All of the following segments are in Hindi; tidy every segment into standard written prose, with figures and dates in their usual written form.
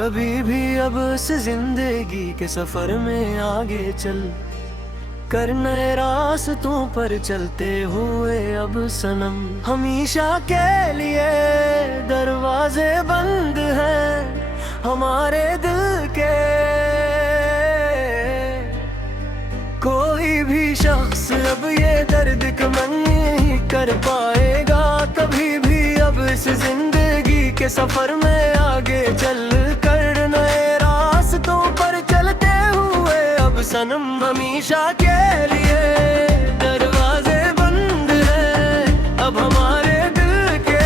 कभी भी अब इस जिंदगी के सफर में आगे चल कर नए रास्तों पर चलते हुए अब सनम। हमेशा के लिए दरवाजे बंद हैं हमारे दिल के, कोई भी शख्स अब ये दर्द कम नहीं कर पाएगा कभी भी अब इस जिंदगी के सफर में आगे चल कर नए रास्तों पर चलते हुए अब सनम। हमेशा के लिए दरवाजे बंद हैं अब हमारे दिल के,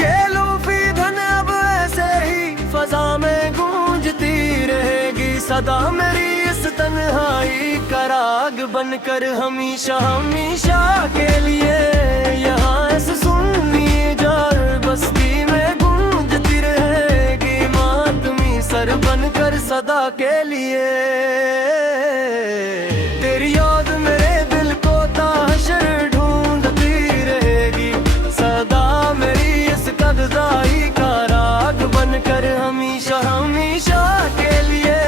ये लूफी धन अब ऐसे ही फजा में गूंजती रहेगी सदा मेरी इस तन्हाई का राग बनकर हमेशा हमेशा के लिए यहाँ इस सुन्नी जार बस्ती में गूंजती रहेगी मातमी सर बनकर सदा के लिए। तेरी याद मेरे दिल को ताशर ढूंढती रहेगी सदा मेरी इस कददाई का राग बनकर हमेशा हमेशा के लिए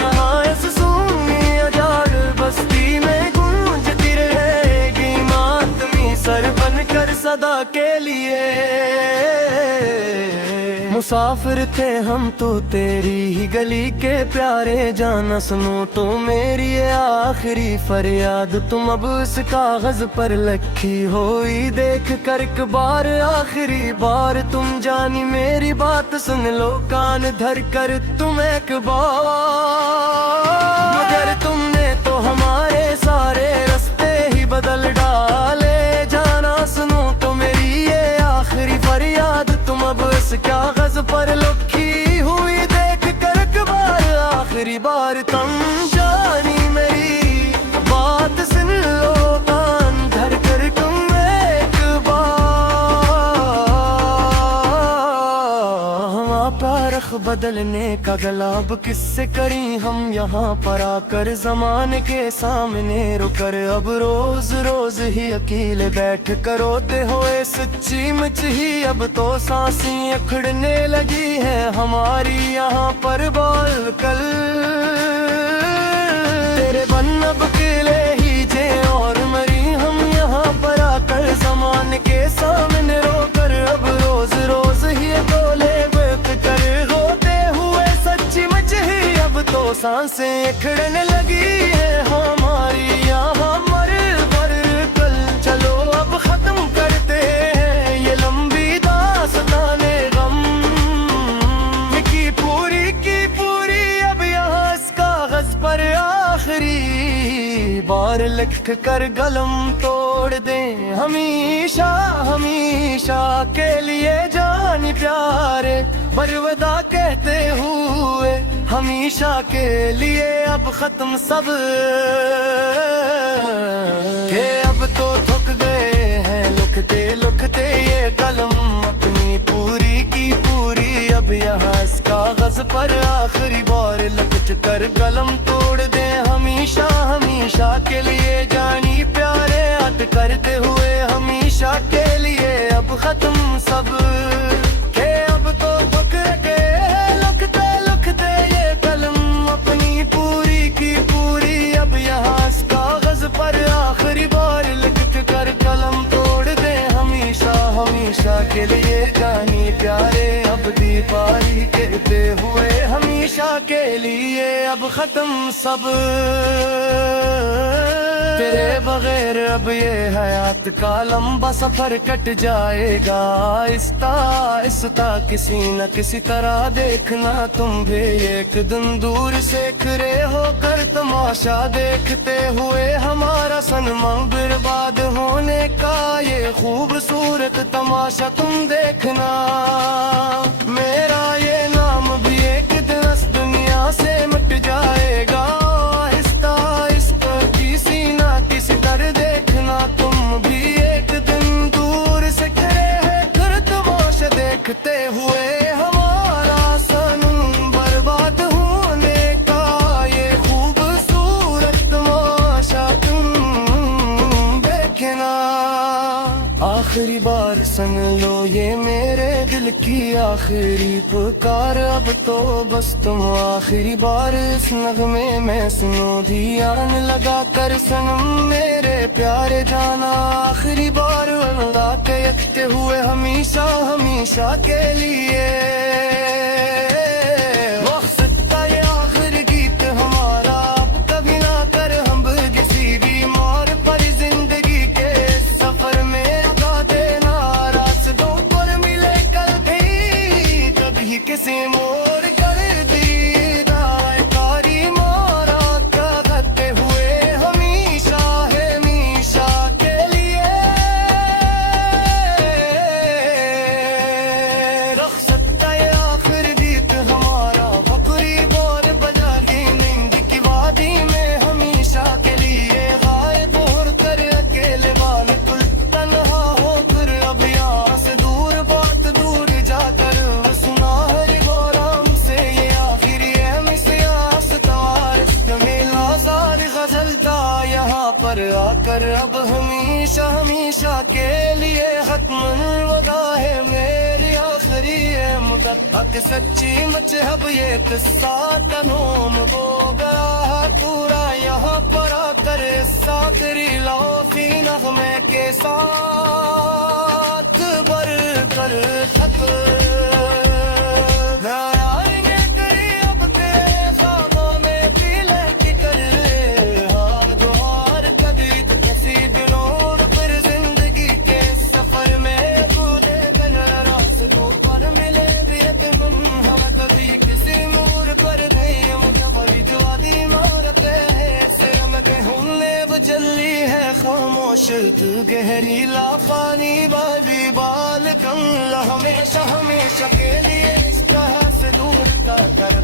यहाँ इस सुन्नी जार बस्ती में गूंजती रहेगी मातमी सर बनकर सदा के लिए। मुसाफिर थे हम तो तेरी ही गली के प्यारे, जाना सुनो तो मेरी ये आखिरी फरियाद, तुम अब इस कागज पर लिखी होई देख कर एक बार आखिरी बार, तुम जानी मेरी बात सुन लो कान धर कर तुम एक बार। मगर तुमने तो हमारे सारे रास्ते ही बदल डाले, जाना सुनो तो मेरी ये आखिरी फरियाद, तुम अब इस कागज पर लिखी हुई देख कर एक बार आखिरी बार, तुम जानी मेरी बात सुन लो कान धर कर तुम एक बार। हम पारख बदलने का गलाब किससे करी हम यहाँ पर आकर जमाने के सामने रुकर, अब रोज रोज ही अकेले बैठ कर रोते हुए सच्ची मुझ ही अब तो सांसें अखड़ने लगी है हमारी यहाँ पर बोल कल। तेरे बन अब अकेले ही जे और मरी हम यहाँ पर आकर जमाने के सामने रोकर, अब रोज रोज ही बोले बैठ कर रोते हुए सच्ची मुझ ही अब तो सांसें अखड़ने लगी है हमारी यहाँ मर पर कल। चलो अब खत्म करते हैं ये लंबी दास्ताने गम की पूरी अब यहाँ इस कागज पर आखिरी बार लिख कर कलम तोड़ दें हमेशा हमेशा के लिए जानी प्यारे बरवदा कहते हुए हमेशा के लिए अब खत्म सब के अब तो थक गए हैं लिखते लिखते ये कलम अपनी पूरी की पूरी, अब यहाँ इस कागज पर आखिरी बार लिख कर कलम तोड़ दे हमेशा हमेशा के लिए जानी प्यारे याद करते हुए हमेशा के लिए अब खत्म सब के अब तो थक गए लिखते लिखते ये कलम अपनी पूरी की पूरी, अब यहाँ इस कागज पर आखिरी बार लिख कर कलम तोड़ दे हमेशा हमेशा के लिए जानी प्यारे अब दीपारी कहते हुए हमेशा के लिए अब खत्म सब। तेरे बगैर अब ये हयात का लंबा सफर कट जाएगा आहिस्ता आहिस्ता किसी न किसी तरह देखना तुम भी एक दिन दूर से खड़े होकर तमाशा देखते हुए हमारा सनमा बर्बाद होने का ये खूबसूरत तमाशा तुम देखना। मेरा ये नाम भी एक दिन इस दुनिया से मिट जाएगा आहिस्ता आहिस्ता किसी ना किसी तरह देखना तुम भी एक दिन दूर से खड़े हैं फिर तमाशा देखते हुए हमारा सनम बर्बाद होने का ये खूबसूरत तमाशा तुम देखना। आखिरी बार सुन लो ये मेरे दिल की आखिरी पुकार, अब तो बस तुम आखिरी बार इस नगमे में सुनो, ध्यान लगा कर सनम मेरे प्यारे जाना, आखिरी बार अल्लाह कहते हुए हमेशा हमेशा के लिए। मकसद का ये आखिरी गीत हमारा, अब कभी ना कर हम किसी बीमार पर, जिंदगी के सफर में लगा देना, रास्तों पर मिले कल भी कभी किसी मोड़ कर दी दायकारी मारा, कहते हुए हमेशा है हमेशा के लिए। रख्सत का ये आखिरी गीत हमारा, फकरी बोल बजा दी नींद की वादी में, हमेशा के लिए गायब होकर अकेले बाल कुल तन्हा होकर, अब यहाँ से दूर बहुत दूर जाकर सुना हर गौराम से ये आखिरी है मिसियास तवार, मेला सारी गजलता यहाँ पर आकर, अब हमेशा हमेशा के लिए खत्म वदा है मेरी आखिरी है मुद्दत, हक सच्ची मजहब ये किस्सा तनोम हो गया है पूरा यहाँ पर आकर, साकरी लौकी नगमे के साथ बर कर खत आएंगे करीब तेरे ख्वाबों में, पीले की कर हार दुआर कभी किसी दिनों पर, जिंदगी के सफर में पूरे कल रास्तों पर मिले बेतमन, हम कभी किसी मोड़ पर गए कभी जुआदी मारते हैं सिर में कहूँने जल्दी है खामोश तू गहरी लाफानी बाबी बाल कम, हमेशा हमेशा के लिए इस तरह से दूर का कर